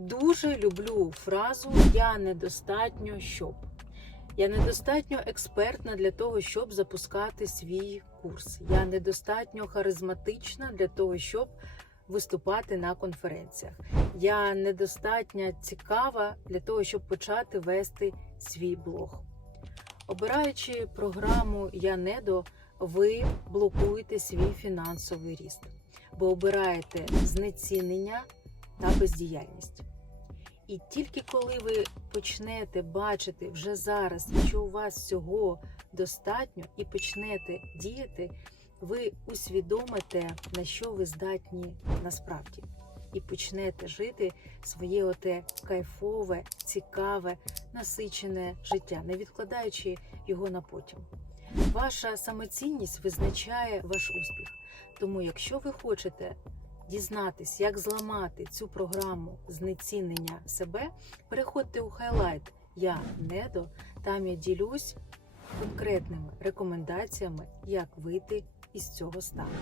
Дуже люблю фразу Я недостатньо щоб. Я недостатньо експертна для того, щоб запускати свій курс. Я недостатньо харизматична для того, щоб виступати на конференціях. Я недостатньо цікава для того, щоб почати вести свій блог. Обираючи програму Я недо, ви блокуєте свій фінансовий ріст, бо обираєте знецінення та бездіяльність. І тільки коли ви почнете бачити вже зараз, що у вас всього достатньо, і почнете діяти, ви усвідомите, на що ви здатні насправді, і почнете жити своє оте кайфове, цікаве, насичене життя, не відкладаючи його на потім. Ваша самоцінність визначає ваш успіх. Тому, якщо ви хочете дізнатись, як зламати цю програму знецінення себе, переходьте у хайлайт Я недо. Там я ділюсь конкретними рекомендаціями, як вийти із цього стану.